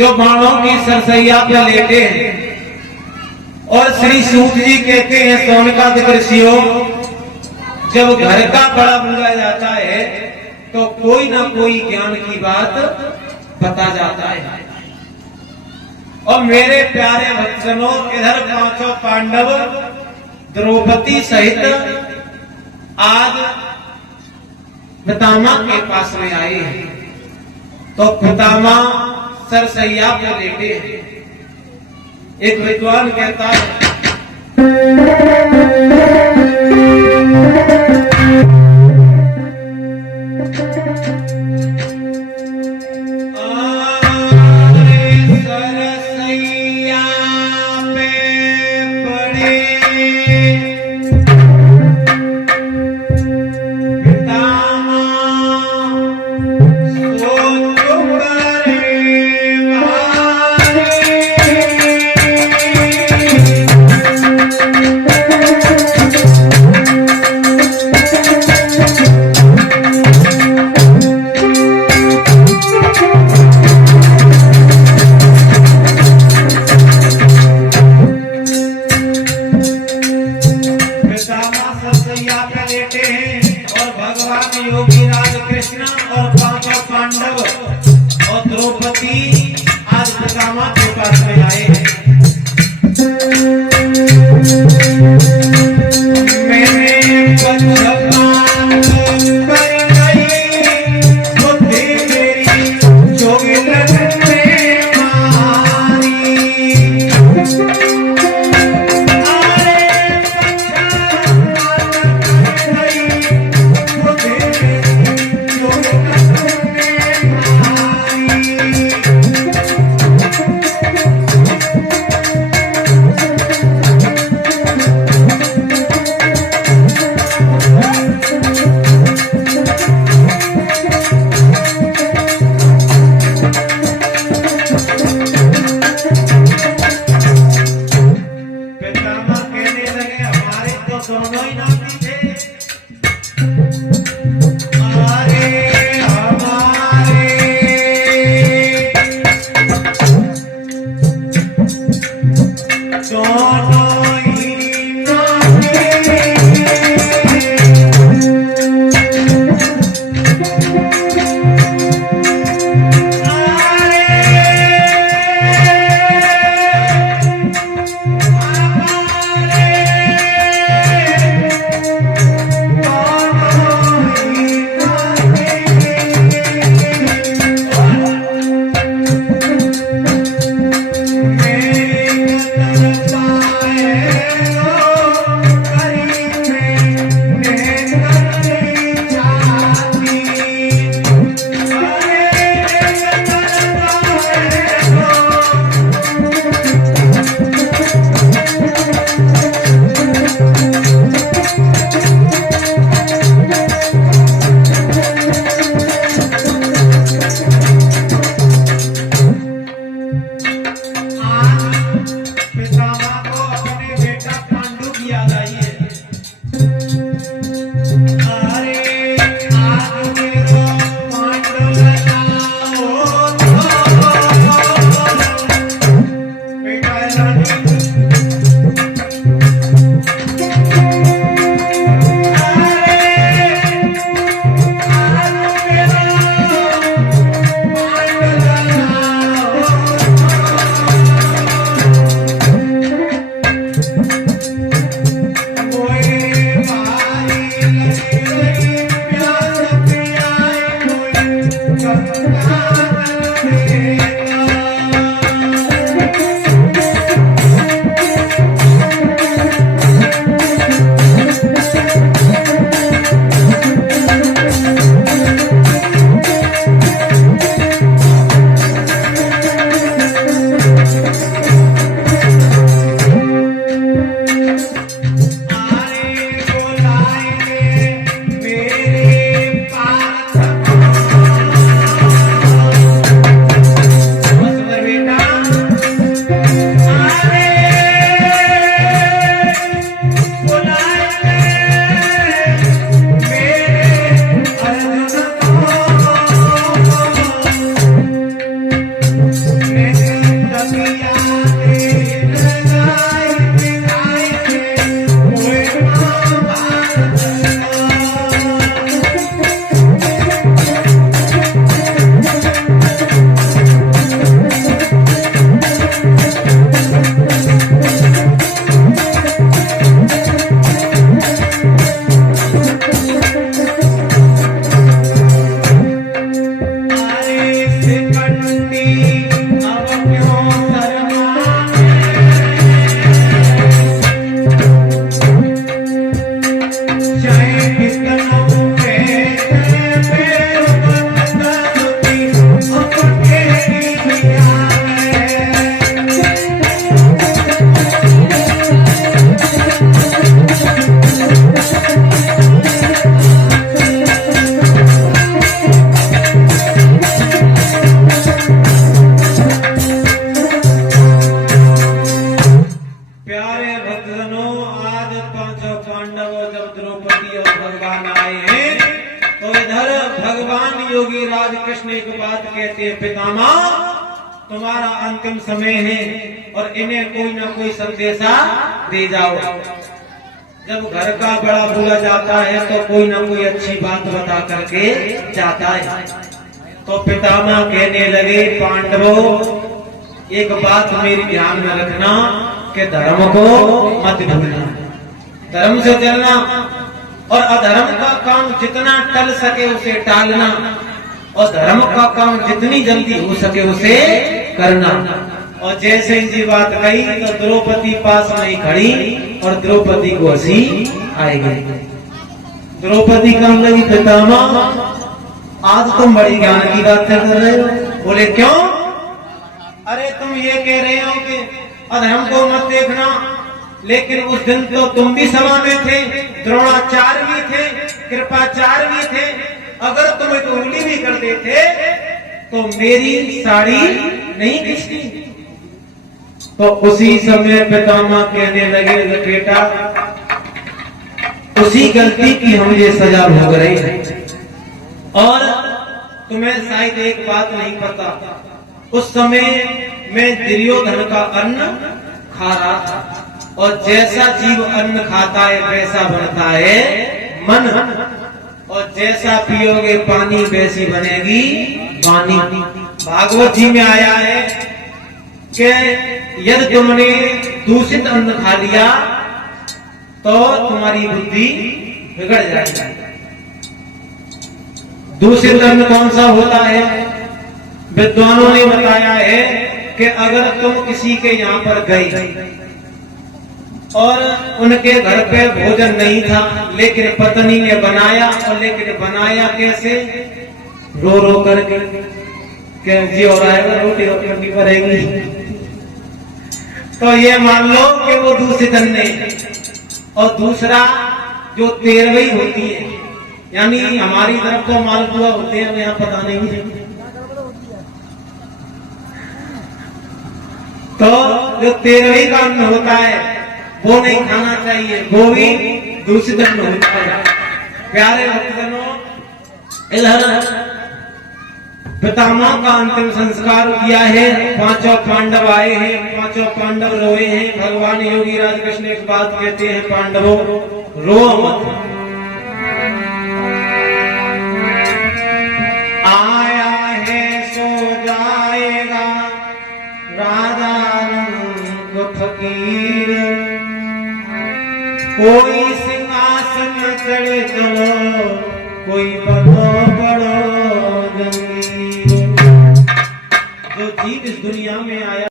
जो बाणों की सरसैया पे लेटे हैं। और श्री सूत जी कहते हैं सोनकादिक ऋषियों, जब घर का बड़ा बुला जाता है तो कोई ना कोई ज्ञान की बात बता जाता है। और मेरे प्यारे बच्चनों, इधर पांचों पांडव द्रौपदी सहित आज पितामह के पास में आए हैं। तो पितामह सरसैया पे लेटे हैं। एक विद्वान कहता है सरसैया पे पड़े बोले पितामह तुम्हारा अंतिम समय है और इन्हें कोई ना कोई संदेशा दे जाओ। जब घर का बड़ा बूढ़ा जाता है तो कोई ना कोई अच्छी बात बता करके जाता है। तो पितामह कहने लगे पांडवों एक बात मेरी ध्यान में रखना कि धर्म को मत भूलना, धर्म से चलना और अधर्म का काम जितना टल सके उसे टालना और धर्म का काम जितनी जल्दी हो सके उसे करना। और जैसे ही बात कही तो द्रौपदी पास नहीं खड़ी और द्रौपदी को हंसी आई गई। द्रौपदी कहने लगी पितामह आज तुम बड़ी ज्ञान की बातें कर रहे हो। बोले क्यों? अरे तुम ये कह रहे हो कि अधर्म को मत देखना, लेकिन उस दिन तो तुम भी सभा में थे, द्रोणाचार्य भी थे, कृपाचार्य भी थे। अगर तुम एक उंगली भी कर देते तो मेरी साड़ी नहीं खिंचती। तो उसी समय पितामह कहने लगे बेटा उसी गलती की हम ये सजा भोग रहे हैं। और तुम्हें शायद एक बात नहीं पता, उस समय मैं दुर्योधन का अन्न खा रहा था और जैसा जीव अन्न खाता है वैसा बनता है मन, और जैसा पियोगे पानी वैसी बनेगी वाणी। भागवत जी में आया है कि यदि तुमने दूषित अन्न खा लिया तो तुम्हारी बुद्धि बिगड़ जाएगी। दूषित अन्न कौन सा होता है? विद्वानों ने बताया है कि अगर तुम किसी के यहाँ पर गए और उनके घर पे भोजन नहीं था लेकिन पत्नी ने बनाया, और लेकिन बनाया कैसे? रो रो करके कि जी हो रहा है रोटी करनी पड़ेगी। तो ये मान लो कि वो दूषित अन्न है। और दूसरा जो तेरहवीं होती है, यानी हमारी तरफ तो मालपुआ होते हैं, यहाँ पता नहीं। तो जो तेरहवीं का अन्न होता है वो नहीं खाना चाहिए, वो भी दूषित अन्न होता है। प्यारे भक्तजनों, इधर पितामह का अंतिम संस्कार किया है। पांचों पांडव आए हैं, पांचों पांडव रोए हैं। भगवान योगी राज कृष्ण एक बात कहते हैं, पांडवों रो मत, आया है सो जाएगा राजा रंग फकीर, कोई सिंहासन चढ़े चलो, कोई बनो बड़ो जंगीर। जो जीव इस दुनिया में आया